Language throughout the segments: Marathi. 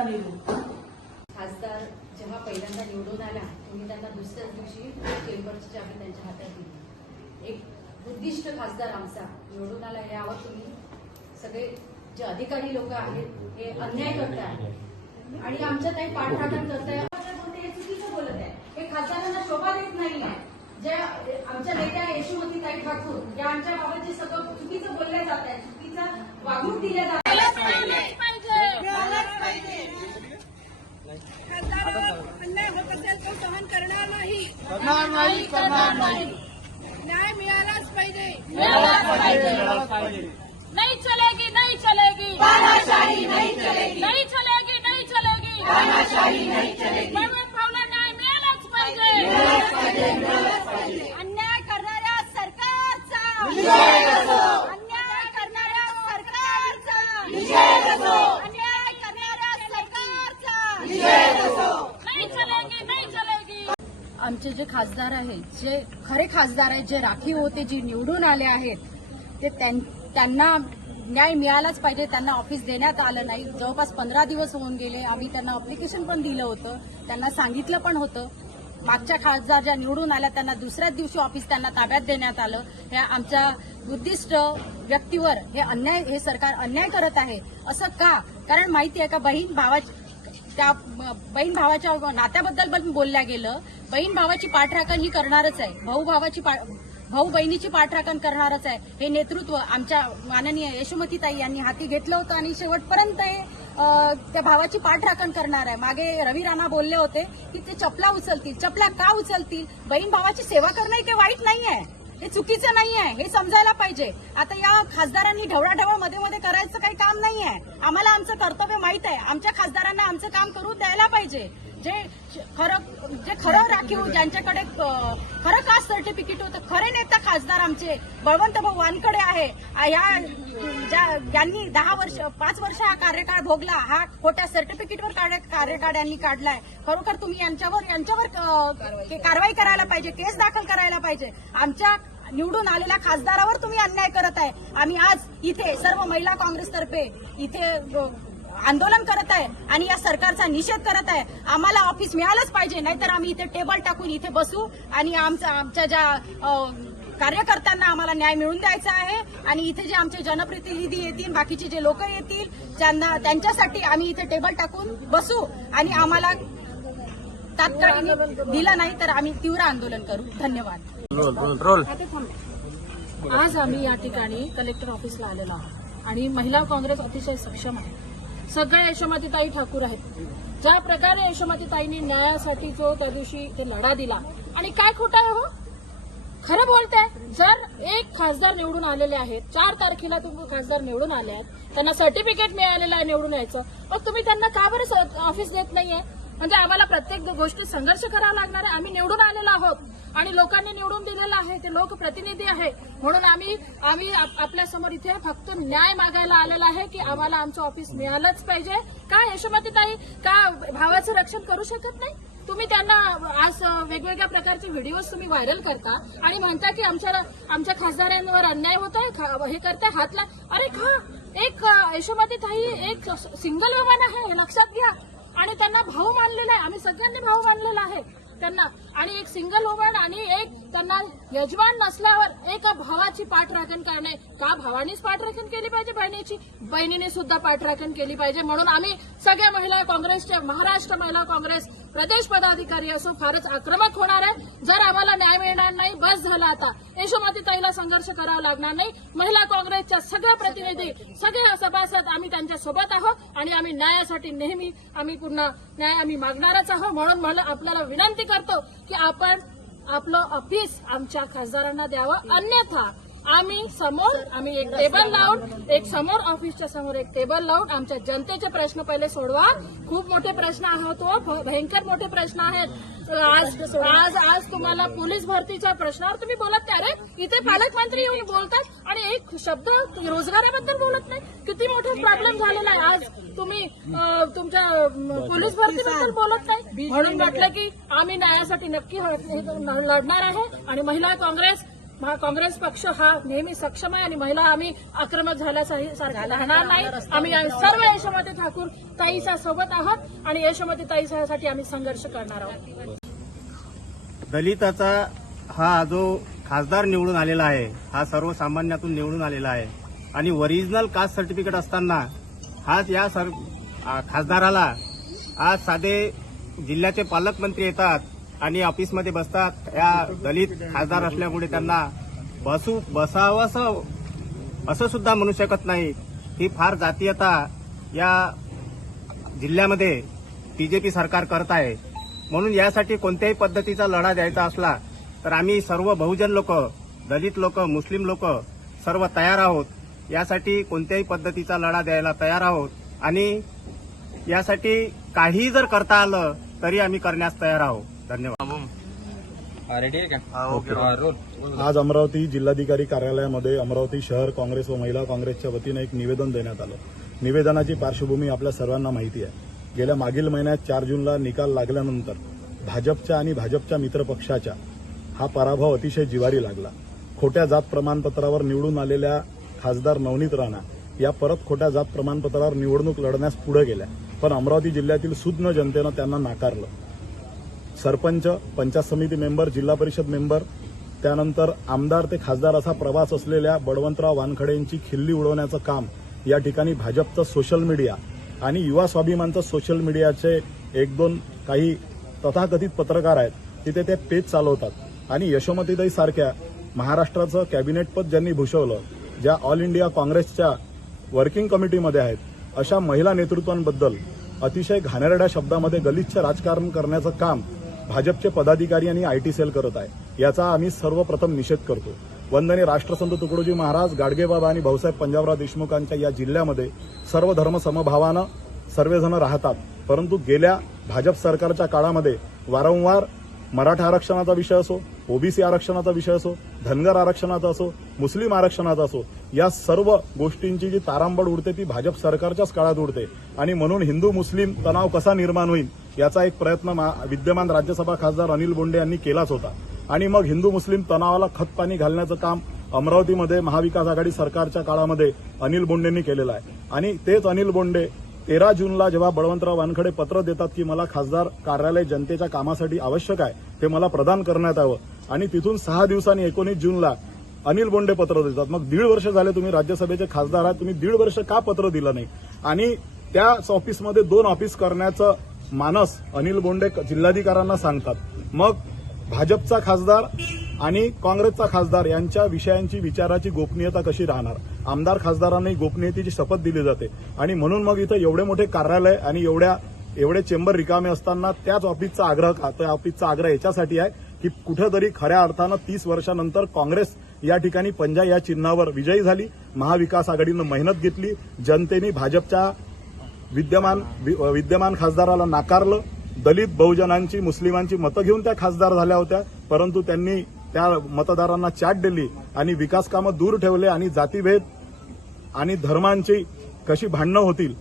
जब तक खासदार जेव्हा पहिल्यांदा निवडून आला तुम्ही त्यांना दुसऱ्याच दिवशी चेंबरची चावी त्यांच्या हातात दिली. एक उद्दिष्ट खासदार आमचा निवडून आला यावर तुम्ही सगळे जे अधिकारी लोक आहेत हे अन्याय करतात आणि आमच्या काही पाठराखण करताय. हे चुकीचं बोलत आहे. हे खासदारांना शोभा देत नाही आहे ज्या आमच्या नेत्या यशोमती ताई ठाकूर या आमच्या बाबत जे सगळं चुकीचं बोलल्या जात आहे. चुकीचा वागणूक दिल्या जात आहे अन्याय होत असेल तो सहन करणार नाही करणार नाही करणार नाही न्याय मिळालाच पाहिजे मिळालाच पाहिजे नहीं चलेगी नहीं चलेगी तानाशाही नहीं चलेगी नहीं चलेगी नहीं चलेगी तानाशाही नाही चलेगी प्रवीण न्याय मिळालाच पाहिजे. अन्याय करणाऱ्या सरकारचा. अन्याय करणाऱ्या सरकारचा. अन्याय करणाऱ्या सरकारचा. नहीं चलेगी नहीं चलेगी. आमचे जे खासदार आहेत जे खरे खासदार आहेत जे राखीव होते जे निवडून आले आहेत ते त्यां- त्यांना न्याय मिळालाच पाहिजे त्यांना ऑफिस देण्यात आलं नाही. जवळपास पंधरा दिवस होऊन गेले. आम्ही त्यांना अप्लिकेशन पण दिलं होतं. त्यांना सांगितलं पण होतं. मागच्या खासदार ज्या निवडून आल्या त्यांना दुसऱ्याच दिवशी ऑफिस त्यांना ताब्यात देण्यात आलं. ह्या आमच्या बुद्धिस्ट व्यक्तीवर हे अन्याय हे सरकार अन्याय करत आहे असं का? कारण माहिती आहे का बहीण भावाची त्या बहीण भावाच्या नात्याबद्दल पण बोलल्या गेलं. बहीण भावाची पाठराखण ही करणारच आहे. भाऊ भावाची पा- भाऊ बहिणीची पाठराखण करणारच आहे. हे नेतृत्व आमच्या माननीय यशोमतीताई यांनी हाती घेतलं होतं आणि शेवटपर्यंत हे त्या भावाची पाठराखण करणार आहे. मागे रवी राणा बोलले होते की ते चपला उचलतील. चपला का उचलतील? बहीण भावाची सेवा करणं हे काही वाईट नाही आहे. हे चुकीचं नाही आहे. हे समजायला पाहिजे. आता या खासदारांनी ढवळाढवळमध्ये मध्ये करायचं काही काम नाही आहे. आम्हाला आमचं कर्तव्य माहीत आहे. आमच्या खासदारांना आमचं काम करू द्यायला पाहिजे. जे खरं जे खरं राखीव ज्यांच्याकडे खरं कास्ट सर्टिफिकेट होतं खरे नेता खासदार आमचे बळवंत भाऊ वानकडे आहे या ज्या- यांनी दहा वर्ष पाच वर्ष हा कार्यकाळ भोगला हा खोट्या सर्टिफिकेटवर कार्य- कार्यकाळ यांनी काढलाय. खरोखर तुम्ही यांच्यावर यांच्यावर कारवाई करायला पाहिजे केस दाखल करायला पाहिजे. आमच्या निवडून आलेल्या खासदारावर तुम्ही अन्याय करत आहे. आम्ही आज इथे सर्व महिला काँग्रेसतर्फे इथे आंदोलन करत आहे आणि या सरकारचा निषेध करत आहे. आम्हाला ऑफिस मिळालंच पाहिजे नाहीतर आम्ही इथे टेबल टाकून इथे बसू आणि आमच्या आमच्या ज्या कार्यकर्त्यांना आम्हाला न्याय मिळवून द्यायचा आहे आणि इथे जे आमचे जनप्रतिनिधी येतील बाकीचे जे लोक येतील त्यांना त्यांच्यासाठी आम्ही इथे टेबल टाकून बसू आणि आम्हाला तात्काळ दिलं नाही तर आम्ही तीव्र आंदोलन करू. धन्यवाद. आज आम्ही या ठिकाणी कलेक्टर ऑफिसला आलेलो आहोत आणि महिला काँग्रेस अतिशय सक्षम आहे. सगळ्या यशोमतीताई ठाकूर आहेत. ज्या प्रकारे यशोमतीताईंनी न्यायासाठी जो त्या दिवशी तो लढा दिला. आणि काय खोटं आहे हो? खरं बोलताय जर एक खासदार निवडून आलेले आहेत चार तारखेला तुम्ही खासदार निवडून आले आहेत त्यांना सर्टिफिकेट मिळालेलं आहे निवडून यायचं मग तुम्ही त्यांना का बरं ऑफिस देत नाहीये? म्हणजे आम्हाला प्रत्येक गोष्टी संघर्ष करावा लागणार आहे. आम्ही निवडून आलेलो आहोत आणि लोकांनी निवडून दिलेलं आहे. ते लोकप्रतिनिधी आहे. म्हणून आम्ही आम्ही आप- आपल्यासमोर इथे फक्त न्याय मागायला आलेला आहे की आम्हाला आमचं ऑफिस मिळालंच पाहिजे. का यशोमतीताई? का भावाचं रक्षण करू शकत नाही? तुम्ही त्यांना आज वेगवेगळ्या प्रकारचे व्हिडिओज तुम्ही व्हायरल करता आणि म्हणता की आमच्या आमच्या खासदारांवर अन्याय होतोय खा- हे करताय हातला अरे खा! एक यशोमती ताई एक सिंगल वुमन आहे. हे लक्षात घ्या. आणि त्यांना भाऊ मानलेला आहे. आम्ही सगळ्यांनी भाऊ मानलेला आहे. त्यांना आणि एक सिंगल वुमन आणि एक त्यांना यजमान नसल्यावर एका भावाची पाठराखण करणे. का भावानीच पाठराखण केली पाहिजे बहिणीची? बहिणीने सुद्धा पाठराखण केली पाहिजे. म्हणून आम्ही सगळ्या महिला काँग्रेसच्या महाराष्ट्र महिला काँग्रेस प्रदेश पदाधिकारी असो फारच आक्रमक होणार आहे. जर आम्हाला न्याय मिळणार नाही बस झाला आता. यशोमती ताईला संघर्ष करावा लागणार नाही. महिला काँग्रेसच्या सगळ्या प्रतिनिधी सगळे सभासद आम्ही त्यांच्यासोबत आहोत आणि आम्ही न्यायासाठी नेहमी आम्ही पूर्ण न्याय आम्ही मागणारच आहोत. म्हणून मला आपल्याला विनंती करतो की आपण आपलं ऑफिस आमच्या खासदारांना द्यावं. अन्यथा आम्ही समोर आम्ही एक टेबल लावून एक समोर ऑफिसच्या समोर एक टेबल लावून आमच्या जनतेचे प्रश्न पहिले सोडवा. खूप मोठे प्रश्न आहोत हो. भ- भयंकर मोठे प्रश्न आहेत. आज आज आज तुम्हाला पोलीस भरतीच्या प्रश्नावर तुम्ही बोलत का अरे इथे पालकमंत्री येऊन बोलतात आणि एक शब्द रोजगाराबद्दल बोलत नाही. किती मोठा प्रॉब्लेम झालेला आहे. आज तुम्ही तुमच्या पोलीस भरतीबद्दल बोलत नाही. म्हणून म्हटलं की आम्ही न्यायासाठी नक्की लढणार आहे. आणि महिला काँग्रेस काँग्रेस पक्ष हा नेहमी सक्षम आहे आणि महिला आम्ही आक्रमक झाल्यासारखं राहणार नाही. आम्ही सर्व यशोमती ठाकूर ताईच्या सोबत आहोत आणि यशोमती ताईसाठी आम्ही संघर्ष करणार आहोत. दलिताचा हा जो खासदार निवडून आलेला आहे हा सर्वसामान्यातून निवडून आलेला आहे आणि ओरिजिनल कास्ट सर्टिफिकेट असताना हाच या सर खासदाराला आज साधे जिल्ह्याचे पालकमंत्री येतात. आणि ऑफिसमध्ये बसतात. या दलित खासदार असल्यामुळे त्यांना बसू बसावं असं असं सुद्धा म्हणू शकत नाही. ही फार जातीयता या जिल्ह्यामध्ये बीजेपी सरकार करत आहे. म्हणून यासाठी कोणत्याही पद्धतीचा लढा द्यायचा असला तर आम्ही सर्व बहुजन लोक दलित लोक मुस्लिम लोक सर्व तयार आहोत. यासाठी कोणत्याही पद्धतीचा लढा द्यायला तयार आहोत. आणि यासाठी काही जर करता आलं तरी आम्ही करण्यास तयार आहोत. धन्यवाद. रेडी आहे का? रोल. आज अमरावती जिल्हाधिकारी कार्यालयामध्ये अमरावती शहर काँग्रेस व महिला काँग्रेसच्या वतीनं एक निवेदन देण्यात आलं. निवेदनाची पार्श्वभूमी आपल्या सर्वांना माहिती आहे. गेल्या मागील महिन्यात चार जूनला निकाल लागल्यानंतर भाजपच्या आणि भाजपच्या मित्रपक्षाच्या हा पराभव अतिशय जिवारी लागला. खोट्या जात प्रमाणपत्रावर निवडून आलेल्या खासदार नवनीत राणा या परत खोट्या जात प्रमाणपत्रावर निवडणूक लढण्यास पुढे गेल्या. पण अमरावती जिल्ह्यातील सुज्ञ जनतेनं त्यांना नाकारलं. सरपंच पंचायत समिती मेंबर जिल्हा परिषद मेंबर त्यानंतर आमदार ते खासदार असा प्रवास असलेल्या बळवंतराव वानखडेंची खिल्ली उडवण्याचं काम या ठिकाणी भाजपचं सोशल मीडिया आणि युवा स्वाभिमानचं सोशल मीडियाचे एक दोन काही तथाकथित पत्रकार आहेत तिथे ते पेज चालवतात. आणि यशोमतीताई सारख्या महाराष्ट्राचं कॅबिनेट पद ज्यांनी भूषवलं ज्या ऑल इंडिया काँग्रेसच्या वर्किंग कमिटीमध्ये आहेत अशा महिला नेतृत्वांबद्दल अतिशय घाणेरड्या शब्दामध्ये गलिच्छ राजकारण करण्याचं काम भाजपचे पदाधिकारी आणि आयटी सेल करत आहे. याचा आम्ही सर्वप्रथम निषेध करतो. वंदने राष्ट्रसंत तुकडोजी महाराज गाडगेबाबा आणि भाऊसाहेब पंजाबराव देशमुखांच्या या जिल्ह्यामध्ये सर्व धर्म समभावानं सर्वजण राहतात. परंतु गेल्या भाजप सरकारच्या काळामध्ये वारंवार मराठा आरक्षणाचा विषय असो ओबीसी आरक्षणाचा विषय असो धनगर आरक्षणाचा असो मुस्लिम आरक्षणाचा असो या सर्व गोष्टींची जी तारांबळ उडते ती भाजप सरकारच्याच काळात उडते. आणि म्हणून हिंदू मुस्लिम तणाव कसा निर्माण होईल याचा एक प्रयत्न मा- विद्यमान राज्यसभा खासदार अनिल बोंडे यांनी केलाच होता. आणि मग हिंदू मुस्लिम तणावाला खतपाणी घालण्याचं काम अमरावतीमध्ये महाविकास आघाडी सरकारच्या काळामध्ये अनिल बोंडेंनी केलेलं आहे. आणि तेच अनिल बोंडे तेरा जूनला जेव्हा बळवंतराव वानखडे पत्र देतात की मला खासदार कार्यालय जनतेच्या कामासाठी आवश्यक आहे ते मला प्रदान करण्यात यावं. आणि तिथून सहा दिवसांनी एकोणीस जूनला अनिल बोंडे पत्र देतात. मग दीड वर्ष झाले तुम्ही राज्यसभेचे खासदार आहात तुम्ही दीड वर्ष का पत्र दिलं नाही? आणि त्याच ऑफिसमध्ये दोन ऑफिस करण्याचं मानस अनिल बोंडे जिल्हाधिकाऱ्यांना सांगतात. मग भाजपचा खासदार आणि काँग्रेसचा खासदार यांच्या विषयांची विचाराची गोपनीयता कशी राहणार? आमदार खासदारांनाही गोपनीयतेची शपथ दिली जाते. आणि म्हणून मग इथं एवढे मोठे कार्यालय आणि एवढ्या एवढे चेंबर रिकामे असताना त्याच ऑफिसचा आग्रह का त्या ऑफिसचा आग्रह याच्यासाठी आहे की कुठेतरी खऱ्या अर्थानं तीस वर्षानंतर काँग्रेस या ठिकाणी पंजा या चिन्हावर विजयी झाली. महाविकास आघाडीनं मेहनत घेतली. जनतेने भाजपच्या विद्यमान वि- विद्यमान खासदाराला नाकारलं. दलित बहुजनांची मुस्लिमांची मतं घेऊन त्या खासदार झाल्या होत्या. परंतु त्यांनी त्या मतदारांना चाट दिली आणि विकास कामं दूर ठेवले आणि जातीभेद आणि धर्मांची कशी भांडणं होतील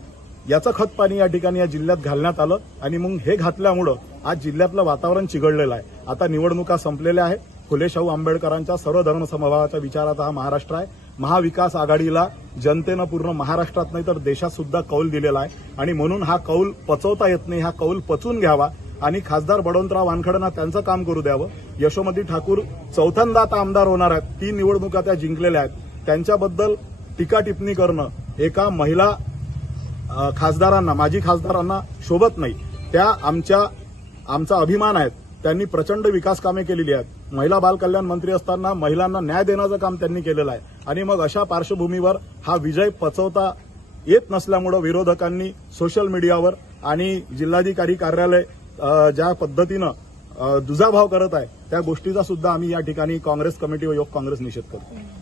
याचं खतपाणी या ठिकाणी या जिल्ह्यात घालण्यात आलं आणि मग हे घातल्यामुळं आज जिल्ह्यातलं वातावरण चिघळलेलं आहे. आता निवडणुका संपलेल्या आहेत. फुले शाहू आंबेडकरांच्या सर्व धर्मसमभावाच्या विचाराचा हा महाराष्ट्र आहे. महाविकास आघाडीला जनतेनं पूर्ण महाराष्ट्रात नाही तर देशात सुद्धा कौल दिलेला आहे. आणि म्हणून हा कौल पचवता येत नाही हा कौल पचून घ्यावा. आणि खासदार बडवंतराव वानखडेंना त्यांचं काम करू द्यावं. यशोमती ठाकूर चौथ्यांदा आता आमदार होणार आहेत. तीन निवडणुका त्या जिंकलेल्या आहेत. त्यांच्याबद्दल टीका टिप्पणी करणं एका महिला खासदारांना माजी खासदारांना शोभत नाही. त्या आमच्या आमचा अभिमान आहेत. त्यांनी प्रचंड विकास कामे केलेली आहेत. महिला बालकल्याण मंत्री असताना महिलांना न्याय देण्याचं काम त्यांनी केलेलं आहे. आणि मग अशा पार्श्वभूमीवर हा विजय पचवता येत नसल्यामुळं विरोधकांनी सोशल मीडियावर आणि जिल्हाधिकारी कार्यालय ज्या पद्धतीनं दुजाभाव करत आहे त्या गोष्टीचा सुद्धा आम्ही या ठिकाणी काँग्रेस कमिटी व योग काँग्रेस निषेध करतो.